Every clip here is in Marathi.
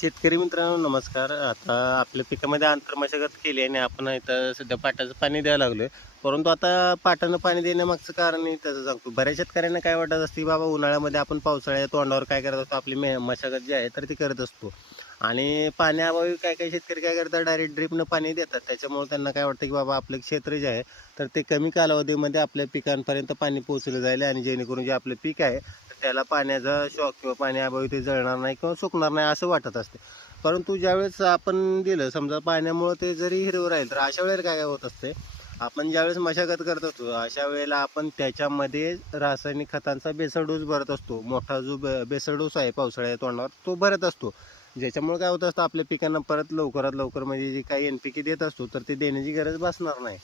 शेतकरी मित्रांनो नमस्कार. आता आपल्या पिकामध्ये आंतरमशागत केली आणि आपण इथं सध्या पाटाचं पाणी द्यायला लागलोय. परंतु आता पाटानं पाणी देण्यामागचं कारण मी त्याचं सांगतो. बऱ्याच शेतकऱ्यांना काय वाटत असते, बाबा उन्हाळ्यामध्ये आपण पावसाळ्या तोंडावर काय करत असतो, आपली मशागत जी आहे तर ती करत असतो. आणि पाण्याअभावी काय काही शेतकरी काय करतात, डायरेक्ट ड्रिपनं पाणी देतात. त्याच्यामुळे त्यांना काय वाटतं की बाबा आपलं क्षेत्र जे आहे तर ते कमी कालावधीमध्ये आपल्या पिकांपर्यंत पाणी पोहोचलं जाईल आणि जेणेकरून जे आपलं पीक आहे त्याला पाण्याचा शॉक किंवा पाण्याअभावी ते जळणार नाही किंवा सुकणार नाही असं वाटत असते. परंतु ज्यावेळेस आपण दिलं समजा पाण्यामुळं ते जरी हिरवं राहील तर अशा वेळेला काय काय होत असते, आपण ज्यावेळेस मशागत करत असतो अशा वेळेला आपण त्याच्यामध्ये रासायनिक खतांचा बेसळ डोस भरत असतो. मोठा जो बेसळ डोस आहे पावसाळ्या तोंडावर तो भरत असतो. ज्याच्यामुळे काय होत असतं, आपल्या पिकांना परत लवकरात लवकर म्हणजे जे काही NPK देत असतो तर ते देण्याची गरज भासणार नाही.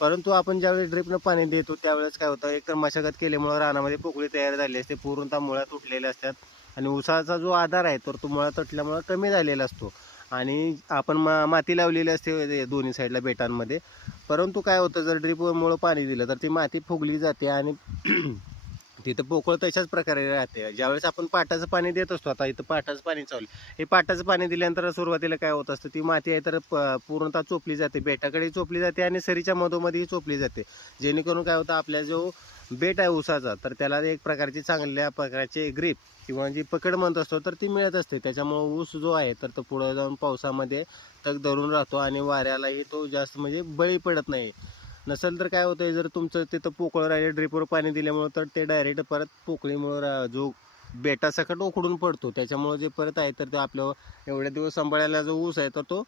परंतु आपण ज्यावेळेस ड्रिपनं पाणी देतो त्यावेळेस काय होतं, एक तर मशागत केल्यामुळं रानामध्ये पोकळी तयार झाली असते, पूर्णतः मुळ्या तुटलेल्या असतात आणि ऊसाचा जो आधार आहे तर तो मुळा तुटल्यामुळं कमी झालेला असतो. आणि आपण माती लावलेली असते दोन्ही साईडला बेटांमध्ये. परंतु काय होतं, जर ड्रिपमुळं पाणी दिलं तर ती माती फुगली जाते आणि तिथं पोकळ तशाच प्रकारे राहते. ज्यावेळेस आपण पाटाचं पाणी देत असतो, आता इथं पाटाचं पाणी चालू आहे, हे पाटाचं पाणी दिल्यानंतर सुरुवातीला काय होत असतं, ती माती आहे तर पूर्णतः चोपली जाते, बेटाकडे चोपली जाते आणि सरीच्या मधोमध्येही चोपली जाते. जेणेकरून काय होतं, आपल्या जो बेट आहे ऊसाचा तर त्याला एक प्रकारची चांगल्या प्रकारची ग्रीप किंवा जी पकड म्हणत असतो तर ती मिळत असते. त्याच्यामुळे ऊस जो आहे तर तो पुढे जाऊन पावसामध्ये तग धरून राहतो आणि वाऱ्यालाही तो जास्त म्हणजे बळी पडत नाही. नसेल तर काय होतंय, जर तुमचं तिथं पोकळ राहिले ड्रिपवर पाणी दिल्यामुळं तर ते डायरेक्ट परत पोकळीमुळं जो बेटासकट उखडून पडतो. त्याच्यामुळं जे परत आहे तर ते आपलं एवढ्या दिवस सांभाळायला जो ऊस आहे तर तो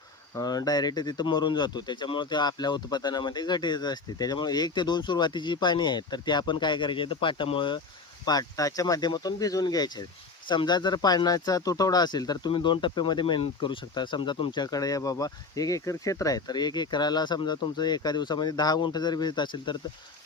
डायरेक्ट तिथं मरून जातो. त्याच्यामुळे ते आपल्या उत्पादनामध्ये घट येत असते. त्याच्यामुळे 1 ते 2 सुरुवातीची पाणी आहे तर ते आपण काय करायचे, तर पाटाच्या माध्यमातून भिजवून घ्यायचे. समजा जर पाण्याचा तुटवडा असेल तर तुम्ही 2 टप्प्यामध्ये मेहनत करू शकता. समजा तुमच्याकडे बाबा 1 एकर क्षेत्र आहे तर 1 एकराला समजा तुमचं एका दिवसामध्ये 10 गुंठ जर भिजत असेल तर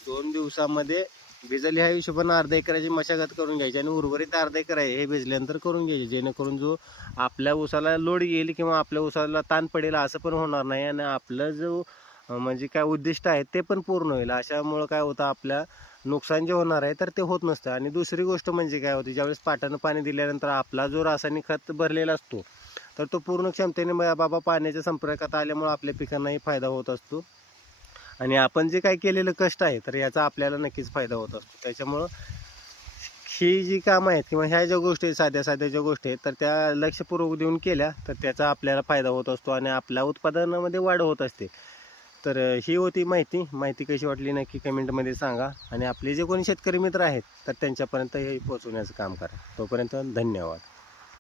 2 दिवसामध्ये भिजल ह्या हिशोबाने अर्धा एकराची मशागत करून घ्यायची आणि उर्वरित अर्धा एकर आहे हे भिजल्यानंतर करून घ्यायचे. जेणेकरून जो आपल्या ऊसाला लोड येईल किंवा आपल्या ऊसाला ताण पडेल असं पण होणार नाही आणि आपलं जो म्हणजे काय उद्दिष्ट आहे ते पण पूर्ण होईल. अशामुळं काय होतं, आपल्या नुकसान जे होणार आहे तर ते होत नसतं. आणि दुसरी गोष्ट म्हणजे काय होती, ज्यावेळेस पाटानं पाणी दिल्यानंतर आपला जो रासायनिक खत भरलेला असतो तर तो पूर्ण क्षमतेने बाबा पाण्याच्या संपर्कात आल्यामुळे आपल्या पिकांनाही फायदा होत असतो. आणि आपण जे काही केलेलं कष्ट आहे तर याचा आपल्याला नक्कीच फायदा होत असतो. त्याच्यामुळं ही जी कामं आहेत किंवा ह्या ज्या गोष्टी आहेत, साध्या साध्या ज्या गोष्टी आहेत तर त्या लक्षपूर्वक देऊन केल्या तर त्याचा आपल्याला फायदा होत असतो आणि आपल्या उत्पादनामध्ये वाढ होत असते. तर ही होती माहिती. माहिती कशी वाटली नक्की कमेंटमध्ये सांगा आणि आपले जे कोणी शेतकरी मित्र आहेत तर त्यांच्यापर्यंत हे पोहोचवण्याचं काम करा. तोपर्यंत धन्यवाद.